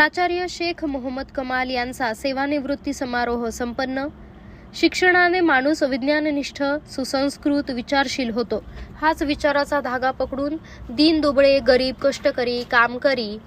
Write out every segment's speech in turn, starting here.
प्राचार्य शेख मोहम्मद कमाल यांचा सेवानिवृत्ती समारोह संपन्न. शिक्षणाने माणूस विज्ञाननिष्ठ सुसंस्कृत विचारशील होतो. हाच विचाराचा धागा पकडून दीन दुबळे गरीब कष्टकरी कामकरी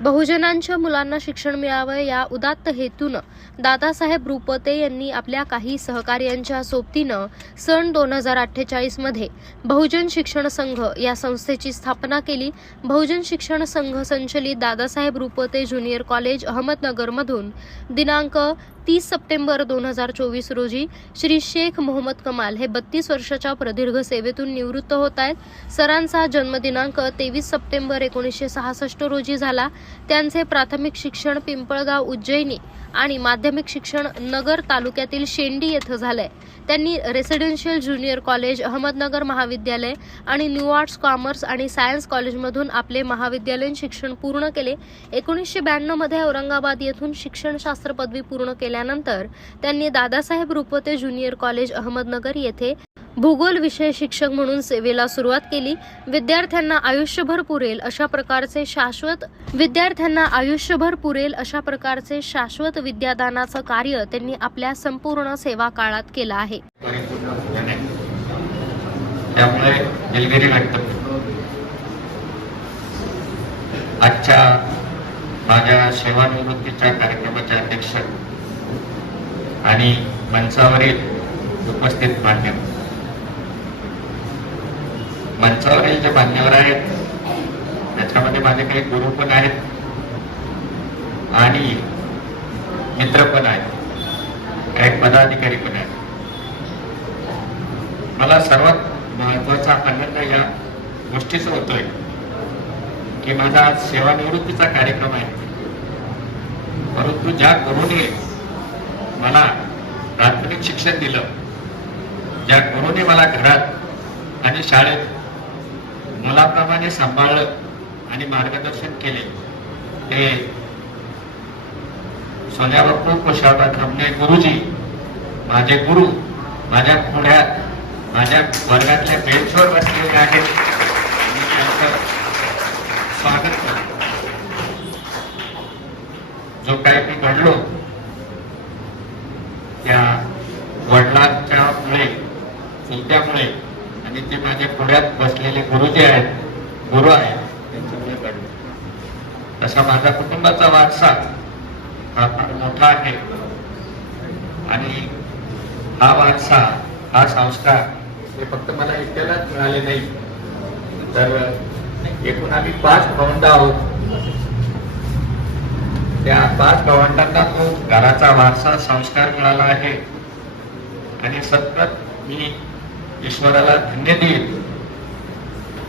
बहुजनांच्या मुलांना शिक्षण मिळावं या उदात्त हेतूनं दादासाहेब रुपते यांनी आपल्या काही सहकार्यांच्या सोबतीनं सन दोन हजार अठ्ठेचाळीसमध्ये बहुजन शिक्षण संघ या संस्थेची स्थापना केली. बहुजन शिक्षण संघ संचलित दादासाहेब रुपते ज्युनियर कॉलेज अहमदनगरमधून. दिनांक तीस सप्टेंबर दोन हजार चोवीस रोजी श्री शेख मोहम्मद कमाल हे बत्तीस वर्षाच्या प्रदीर्घ सेवेतून निवृत्त होत आहेत. सरांचा जन्मदिनांक तेवीस सप्टेंबर एकोणीसशे सहासष्ट रोजी झाला. त्यांचे प्राथमिक शिक्षण पिंपळगाव उज्जैनी आणि माध्यमिक शिक्षण नगर तालुक्यातील शेंडी येथे झालंय. त्यांनी रेसिडेन्शियल ज्युनियर कॉलेज अहमदनगर महाविद्यालय आणि न्यू आर्ट्स कॉमर्स आणि सायन्स कॉलेजमधून आपले महाविद्यालयीन शिक्षण पूर्ण केले. एकोणीसशे ब्याण्णवमध्ये औरंगाबाद येथून शिक्षणशास्त्र पदवी पूर्ण केली. केल्यानंतर त्यांनी दादासाहेब रुपवते ज्युनियर कॉलेज अहमदनगर येथे भूगोल विषय शिक्षक म्हणून सेवेला सुरुवात केली. विद्यार्थ्यांना आयुष्यभर पुरेल अशा प्रकारचे शाश्वत विद्यार्थ्यांना आयुष्यभर पुरेल अशा प्रकारचे शाश्वत विद्यादानाचं कार्य त्यांनी आपल्या संपूर्ण सेवा काळात केलं आहे. आजच्या माझ्या सेवानिवृत्तीच्या कार्यक्रमाचे अध्यक्ष आणि मंचावरील उपस्थित मान्यवर मंचावरील जे मान्यवर आहेत त्याच्यामध्ये माझे काही गुरु पण आहेत आणि मित्र पण आहेत. काही पदाधिकारी पण आहेत. मला सर्वात महत्त्वाचा आनंद या गोष्टीचा होतोय की माझा आज सेवानिवृत्तीचा कार्यक्रम आहे. परंतु ज्या गुरुने मला प्राथमिक शिक्षण दिलं. ज्या गुरुने मला घरात आणि शाळेत मुलाप्रमाणे सांभाळलं आणि मार्गदर्शन केले ते सोन्याबापू कुशाबा थांबणे गुरुजी माझे गुरु माझ्या पुढ्यात माझ्या वर्गातल्या बेंचवर बसलेले आहेत. स्वागत करतो जो काही मी घडलो त्या वडिलांच्या मुळे चुलत्यामुळे आणि ते माझ्या पुढ्यात बसलेले गुरुजी आहेत गुरु आहेत त्यांच्यामुळे घडलो तसा माझा कुटुंबाचा वारसा हा फार मोठा आहे. आणि हा वारसा हा संस्कार हे फक्त मला एकट्यालाच मिळाले नाही. तर एकूण आम्ही पाच भावंड आहोत. त्या पाच भावंडांना तो घराचा वारसा संस्कार मिळाला आहे. आणि सतत मी ईश्वराला धन्य देईन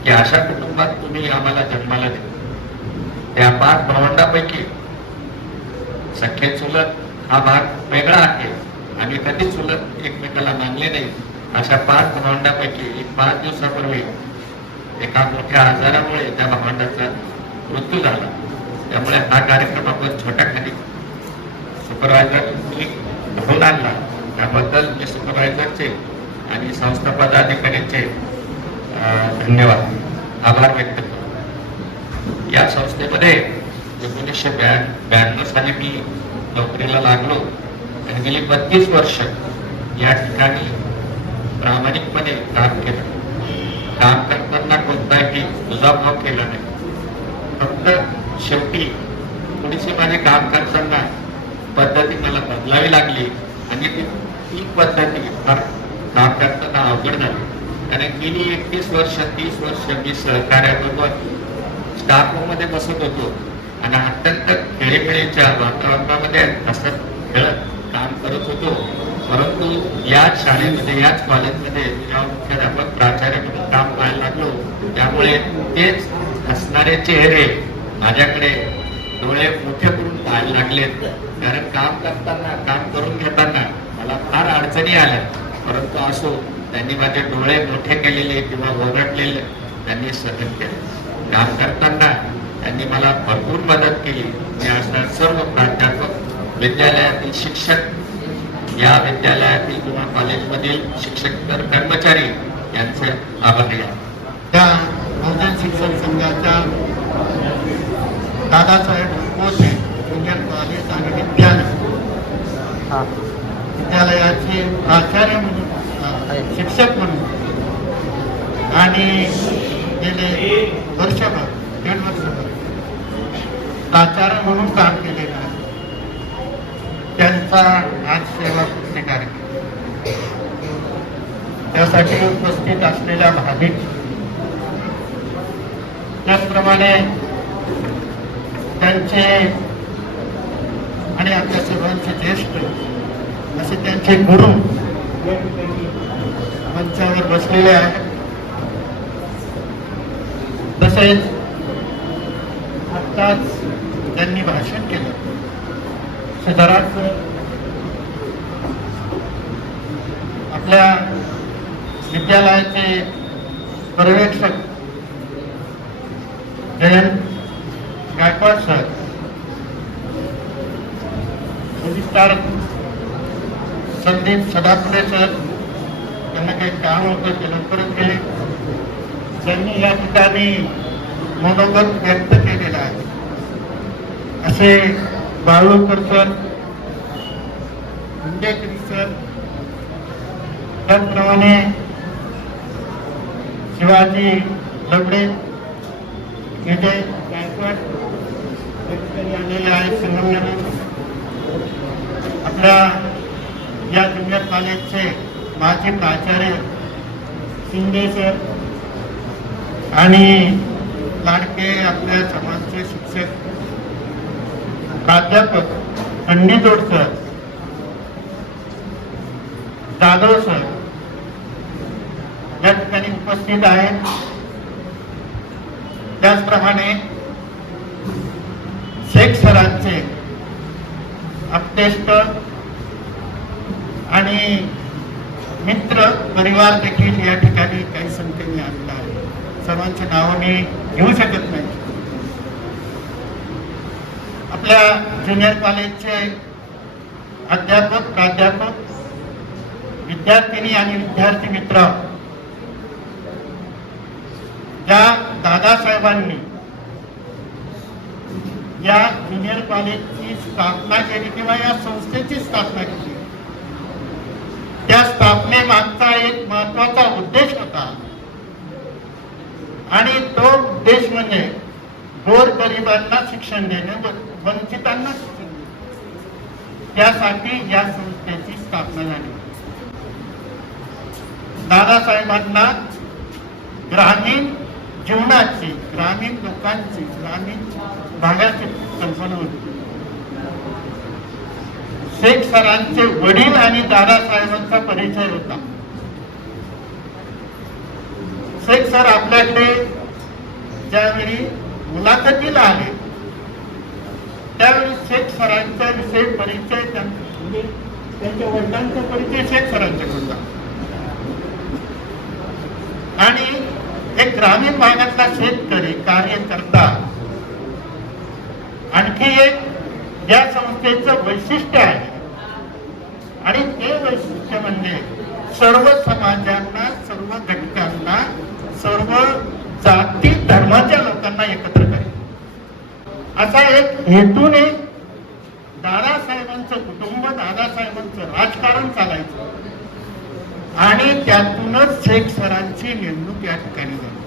की अशा कुटुंबात तुम्ही आम्हाला जन्माला दिलं त्या पाच भावंडापैकी सख्खे चुलत हा भाग वेगळा आहे आणि कधीच चुलत एकमेकाला मानले नाही. अशा पाच भावंडापैकी एक पाच दिवसापूर्वी एका मोठ्या आजारामुळे त्या भावंडाचा मृत्यू झाला. त्यामुळे हा कार्यक्रम आपण छोट्या खाली सुपरवायझर घडून आणला. त्याबद्दल मी सुपरवायझरचे आणि संस्था पदाधिकाऱ्यांचे अं, धन्यवाद. आभार व्यक्त करतो. या संस्थेमध्ये एकोणीसशे ब्याण्णव साली मी नोकरीला लागलो. आणि गेली बत्तीस वर्ष या ठिकाणी प्रामाणिकपणे काम केलं. काम करताना कोणताही दुजाभाव केला नाही. फक्त शेवटी थोडीशी माझे काम करताना पद्धती मला बदलावी लागली आणि ती ती पद्धती काम करताना अवघड झाली. कारण गेली एकतीस वर्ष तीस वर्ष मी सहकार्याबरोबर स्टाफ रूममध्ये बसत होतो. आणि अत्यंत खेळीमेळीच्या वातावरणामध्ये हसत खेळत काम करत होतो. परंतु याच शाळेमध्ये याच कॉलेजमध्ये जेव्हा मुख्याध्यापक प्राचार्य म्हणून काम पाहायला लागलो. त्यामुळे तेच हसणारे चेहरे माझ्याकडे डोळे मोठे करून पाहायला लागलेत कारण काम करताना काम करून घेताना मला फार अडचणी आल्या. परंतु असो त्यांनी माझे डोळे मोठे केलेले किंवा ओरडलेले त्यांनी सहन केले. काम करताना त्यांनी मला भरपूर मदत केली. मी असणार सर्व प्राध्यापक विद्यालयातील शिक्षक या विद्यालयातील किंवा कॉलेजमधील शिक्षक तर कर्मचारी यांचे आभारी आहे. त्या बहुजन शिक्षण संघाच्या दादासाहेब कोसे ज्युनियर कॉलेज आणि विद्यालय. विद्यालयाचे प्राचार्य म्हणून शिक्षक म्हणून. आणि गेले वर्षभर दीड वर्षभर. प्राचार्य म्हणून काम केलेलं आहे. त्यांचा आज सेवा स्वीकार त्यासाठी उपस्थित असलेल्या भाविक त्याचप्रमाणे त्यांचे आणि आपल्या सर्वांचे ज्येष्ठ असे त्यांचे गुरु मंचावर बसलेले आहेत. तसेच आत्ताच त्यांनी भाषण केलं. सिद्धराज आपल्या विद्यालयाचे पर्यवेक्षक Jayant Gaikwad sir registrar Sandeep Sadapure sir त्यांना काही काम होतं ते लवकरच गेले. ज्यांनी या ठिकाणी मनोगत व्यक्त केलेलं आहे. असे बाळूकर सर मुंडेकरी सर त्याचप्रमाणे शिवाजी लबडे विजय गायकवाड आलेले आहेत संगमनेर. आपल्या या ज्युनियर कॉलेजचे माजी प्राचार्य शिंदे सर आणि लाडके आपल्या समाजचे शिक्षक प्राध्यापक खंडीजोड सर जाधव सर या ठिकाणी उपस्थित आहेत. त्याचप्रमाणे शेख सरांचे आपतेष्ट आणि मित्र परिवार देखील या ठिकाणी काही संख्येने आणला सर्वांची नावं मी घेऊ शकत नाही. आपल्या ज्युनियर कॉलेजचे अध्यापक प्राध्यापक विद्यार्थिनी आणि विद्यार्थी मित्र ज्या दादासाहेबांनी या ज्युनियर कॉलेजची स्थापना केली किंवा या संस्थेची स्थापना केली. त्या स्थापनेमागचा एक महत्त्वाचा उद्देश होता. आणि तो देश म्हणजे गोर गरिबांना शिक्षण देणे वंचितांना शिक्षण देणे. त्यासाठी या संस्थेची स्थापना झाली. दादासाहेबांना ग्रामीण जीवनाची ग्रामीण लोकांची ग्रामीण भागाची कल्पना होती. शेख सरांचे वडील आणि दादासाहेबांचा परिचय होता. शेख सर आपल्याकडे ज्यावेळी मुलाखतीला आले त्यावेळी शेख सरांचा विषयी परिचय म्हणजे त्यांच्या वडिलांचा परिचय शेख सरांच्याकडून झाला. आणि एक ग्रामीण भागातला शेतकरी कार्यकर्ता आणखी एक या संस्थेचं वैशिष्ट्य आहे आणि ते वैशिष्ट्य म्हणजे सर्व समाजांना सर्व घटकांना सर्व जाती धर्माच्या लोकांना एकत्र करेल. असा एक हेतूने दादासाहेबांचं कुटुंब दादासाहेबांचं राजकारण चालायचं आणि त्यातूनच शेख सरांची नेमणूक या ठिकाणी झाली.